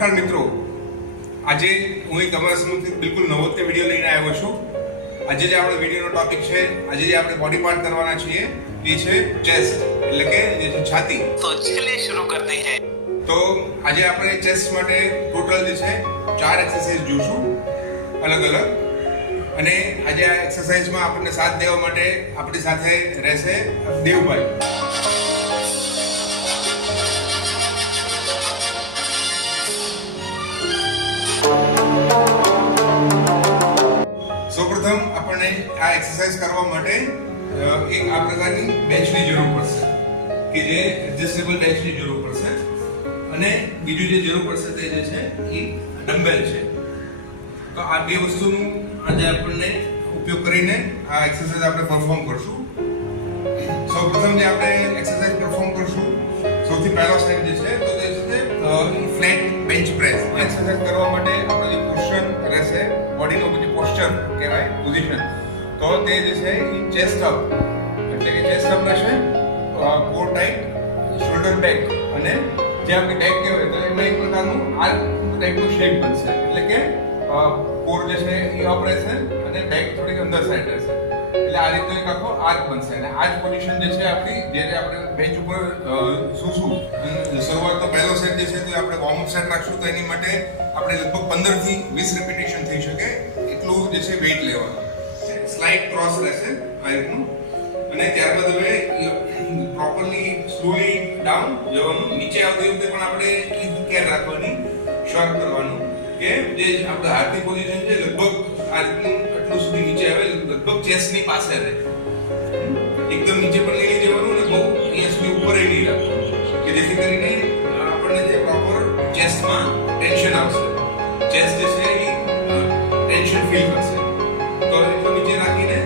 નમસ્કાર મિત્રો, આજે હું એક તમારા સમક્ષ બિલકુલ નવો વિડીયો લઈને આવ્યો છું. આજે જે આપણો વિડીયોનો ટોપિક છે, આજે જે આપણે બોડી પાર્ટ કરવાના છીએ એ છે ચેસ્ટ, એટલે કે જે છે છાતી. તો ચલિए शुरू करते हैं. તો આજે આપણે ચેસ્ટ માટે ટોટલ જે છે 4 એક્સરસાઇઝ જોઈશું અલગ અલગ. અને આજે આ એક્સરસાઇઝમાં આપણને સાથ દેવા માટે આપણી સાથે રહેશે દેવભાઈ. સૌપ્રથમ આપણને આ એક્સરસાઇઝ કરવા માટે એક આ પ્રકારની બેન્ચની જરૂર પડશે કે જે એડજસ્ટેબલ બેન્ચની જરૂર પડશે. અને બીજું જે જરૂર પડશે તે જે છે એ ડમ્બેલ છે. તો આ બે વસ્તુનું આજે આપણને ઉપયોગ કરીને આ એક્સરસાઇઝ આપણે પરફોર્મ કરશું. સૌપ્રથમ જે આપણે એક્સરસાઇઝ પરફોર્મ કરશું, સૌથી પહેલો સ્ટેપ જે છે તો તે છે ફ્લેટ બેન્ચ પ્રેસ. એક્સરસાઇઝ કરવા માટે આપણો જે પોસ્ચર રહેશે, બોડીનો જે પોસ્ચર કહેવાય, પોઝિશન, તો તે જે છે એ ચેસ્ટ અપ, એટલે કે ચેસ્ટ અપ રહેશે, કોર ટાઈટ, શોલ્ડર બેક, અને જે આપણે બેક કહેવાય તો એમાં એક પ્રકારનું આર્ક ટાઈપનું શેપ બનશે. એટલે કે કોર જે છે એ અપ રહેશે અને બેક થોડીક અંદર સાઈડ રહેશે. એટલે આ રીતનો એક આખો આર્ક બનશે. અને આ જ પોઝિશન જે છે આપણી, જે આપણે બેન્ચ ઉપર શું શરૂઆતનો પહેલો સેટ જે છે તે આપણે વોર્મ અપ સેટ રાખશું. તો એની માટે આપણે લગભગ 15 થી 20 રેપિટેશન થઈ શકે એટલું જે છે વેઇટ લેવાનું. સ્લાઇડ ક્રોસ રહેશે આ રીતનું. અને ત્યારબાદ હવે પ્રોપરલી સ્લોલી ડાઉન જવાનું. નીચે આવતી વખતે પણ આપણે કેર રાખવાની, શોર્ટ કરવાનું કે જે આપણે હાથની પોઝિશન છે લગભગ આ રીતનું આટલું સુધી નીચે આવે, લગભગ ચેસ્ટની પાસે રહે. એકદમ નીચે પણ લઈ જવાનું અને બહુ અહીંયા સુધી ઉપર નહીં રાખવાનું કે જેથી કરીને આપણને જે પ્રોપર ચેસ્ટમાં ટેન્શન આવશે, ચેસ્ટ જે છે એ ટેન્શન ફીલ કરશે. તો એટલું નીચે રાખીને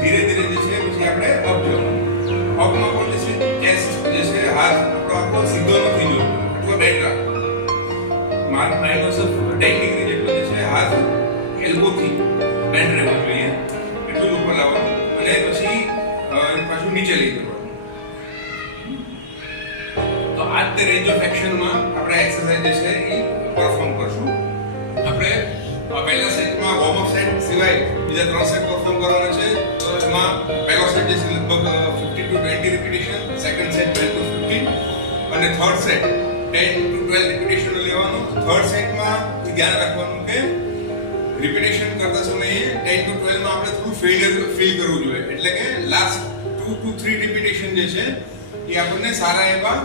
ધીરે ધીરે જે છે પછી આપણે અપ જવાનું. અપમાં પણ જે છે ચેસ્ટ જે છે હાથ આપણો આખો સીધો નથી જવો, એટલો બેન્ડ રાખવાનો. માઇનસ ઓફ 10 ડિગ્રી જેટલો જે છે હાથ એલ્બોથી બેન્ડ રહેવો જોઈએ, એટલું જ ઉપર લાવવાનું. અને પછી પાછું નીચે લઈ જવાનું. તો આ જ રેન્જ ઓફ એક્શનમાં આપણે એક્સરસાઇઝ જે છે એ પરફોર્મ કરશું. આપણે પહેલા સેટમાં વોર્મ અપ સેટ સિવાય બીજા 3 સેટ પરફોર્મ કરવાના છે. તો એમાં પહેલો સેટ જે છે લગભગ 50 to 20 repetition, second set 12 to 15, અને થર્ડ સેટ 10 to 12 રિપીટેશન લેવાનું. થર્ડ સેટમાં ધ્યાન રાખવાનું કે રિપીટેશન કરતા સમયે 10 to 12 માં આપણે થોડું ફેલિયર ફીલ કરવું જોઈએ. એટલે કે લાસ્ટ 2 to 3 રિપીટેશન જે છે એ આપણને સારા એવા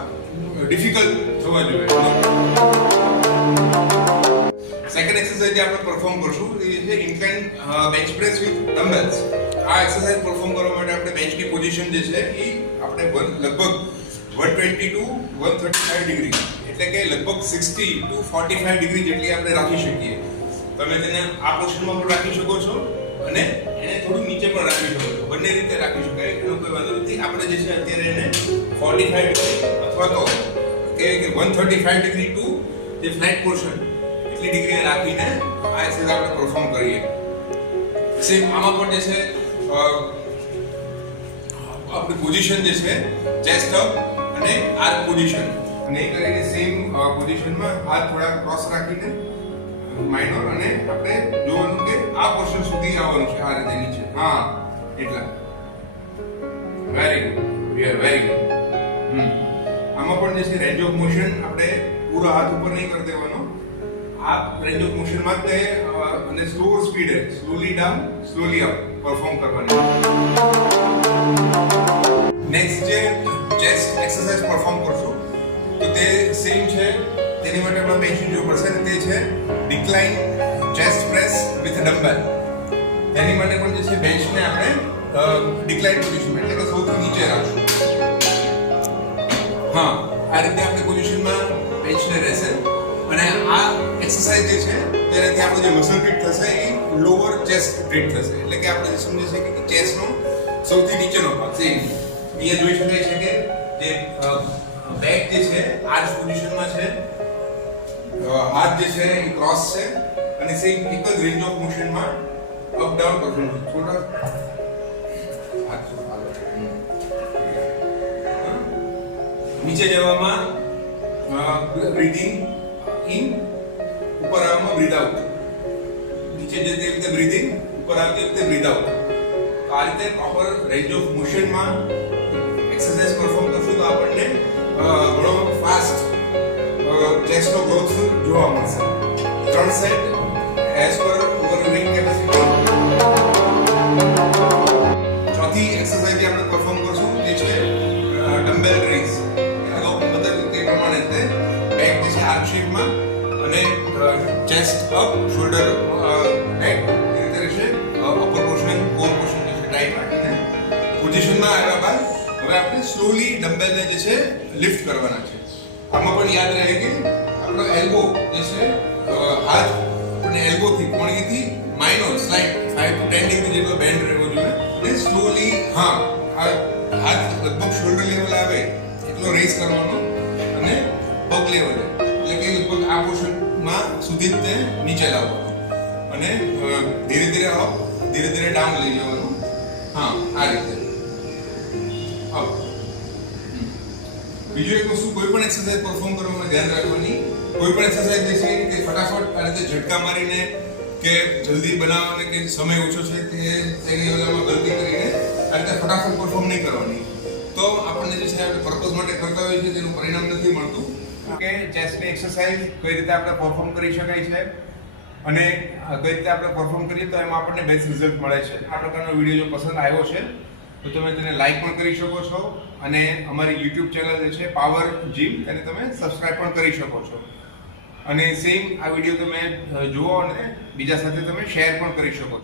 ડિફિકલ્ટ થવા જોઈએ. સેકન્ડ એક્સરસાઇઝ જે આપણે પરફોર્મ કરશું એ છે incline bench press with dumbbells. આ એક્સરસાઇઝ પરફોર્મ કરવા માટે આપણે બેન્ચની પોઝિશન જે છે એ આપણે લગભગ 120 to 135 ડિગ્રી, એટલે કે લગભગ 60 to 45 ડિગ્રી જેટલી આપણે રાખી શકીએ. તમે તેને આ પોઝિશનમાં પણ રાખી શકો છો અને એને થોડું નીચે પણ રાખી શકો છો. બંને રીતે રાખી શકાય, એનો કોઈ વાંધો નથી. આપણે જે છે અત્યારે એને 45 ડિગ્રી અથવા તો કે 135 ડિગ્રી ટુ જે ફ્લેટ પોર્શન એટલી ડિગ્રી રાખીને આ એક્સરસાઇઝ આપણે પરફોર્મ કરીએ. સેમ આમાં પણ જે છે આપણી પોઝિશન જે છે ચેસ્ટ અપ અને આર્ક પોઝિશન, અને એ કરીને સેમ પોઝિશનમાં હાથ થોડા ક્રોસ રાખીને માઇનર, અને આપણે જોવાનું કે આ પોર્શન સુધી આવવાનું છે, આ રીતે નીચે. હા, એટલા. Very good, very good. આમાં પણ જે છે રેન્જ ઓફ મોશન આપણે પૂરો હાથ ઉપર નહીં કરી દેવાનો. આ રેન્જ ઓફ મોશનમાં જ તે અને સ્લો સ્પીડે slowly down slowly up perform કરવાની. નેક્સ્ટ જે ચેસ્ટ એક્સરસાઇઝ પરફોર્મ કરશું તો તે સેમ છે. તેની માટે આપણે બેન્ચની જરૂર પડશે અને તે છે decline chest press with dumbbell. તેની માટે પણ જે છે બેન્ચને આપણે ડિક્લાઇન પોઝિશન, એટલે કે સૌથી નીચે રાખશું. હા, આ રીતે આપણી પોઝિશનમાં બેન્ચને રહેશે. અને આ એક્સરસાઇઝ જે છે તેનાથી આપણું જે મસલ ટ્રીટ થશે એ લોઅર ચેસ્ટ ટ્રીટ થશે. એટલે કે આપણે સમજી શકીએ કે ચેસ્ટનો સૌથી નીચેનો ભાગ છે. અહીંયા જોઈ શકાય છે કે જે બેક જે છે આ જ પોઝિશનમાં છે, હાથ જે છે એ ક્રોસ છે, અને સેમ એક જ રેન્જ ઓફ મોશનમાં અપ ડાઉન કરશું. થોડા હાથ નીચે જવામાં બ્રીથિંગ in બ્રીથ આઉટ, નીચે જતી રીતે બ્રીથિંગ, ઉપર આવતી વખતે બ્રીથ આઉટ. તો આ રીતે પ્રોપર રેન્જ ઓફ મોશનમાં એક્સરસાઇઝ પરફોર્મ કરશું તો આપણને ઘણો ફાસ્ટ ચેસ્ટનો ગ્રોથ જોવા મળશે. 3 set as per overloading capacity. ચોથી એક્સરસાઇઝ જે આપણે પરફોર્મ કરશું તે છે ડમ્બેલ રેઝ. અગાઉ પણ બતાવ્યું તે પ્રમાણે તે બેક જે છે આર્ક શેપમાં અને ચેસ્ટ અપ, શોલ્ડર બેક એ રીતે રહેશે. અપર પોર્શન, કોર પોર્શન જે છે ટાઈટ રાખીને પોઝિશનમાં આવ્યા બાદ હવે આપણે સ્લોલી ડમ્બેલને જે છે લિફ્ટ કરવાના છે. આમાં પણ યાદ રહે કે આપણો એલ્બો જે છે હાથ અને એલ્બોથી કોણીથી માઇનોર સ્લાઇડ 5 to 10 ડિગ્રી જેટલો બેન્ડ રહેવો જોઈએ અને સ્લોલી હાથ લગભગ શોલ્ડર લેવલ આવે એટલો રેઝ કરવાનો અને પગ લેવલે એટલે કે લગભગ આ પોર્શનમાં સુધી જ તે નીચે લાવવાનો અને ધીરે ધીરે અપ, ધીરે ધીરે ડાઉન લઈ જવાનું. આ રીતે અપ. બીજું એક વસ્તુ, કોઈ પણ એક્સરસાઇઝ પરફોર્મ કરવામાં ધ્યાન રાખવાની, કોઈ પણ એક્સરસાઇઝ જે છે કે ફટાફટ આ રીતે ઝટકા મારીને કે જલ્દી બનાવવાને કે સમય ઓછો છે તેની વજહમાં ગલતી કરીને આ રીતે ફટાફટ પરફોર્મ નહીં કરવાની. તો આપણને જે છે આપણે પર્પઝ માટે કરતા હોઈએ છીએ તેનું પરિણામ નથી મળતું. કે ચેસ્ટની એક્સરસાઇઝ કઈ રીતે આપણે પરફોર્મ કરી શકાય છે અને કઈ રીતે આપણે પરફોર્મ કરીએ તો એમાં આપણને બેસ્ટ રિઝલ્ટ મળે છે. આ પ્રકારનો વિડીયો જો પસંદ આવ્યો છે તો તમે તેને લાઈક પણ કરી શકો છો અને અમારી YouTube ચેનલ જે છે પાવર જીમ તેને તમે સબસ્ક્રાઇબ પણ કરી શકો છો. અને સેમ આ વિડીયો તમે જુઓ અને બીજા સાથે તમે શેર પણ કરી શકો છો.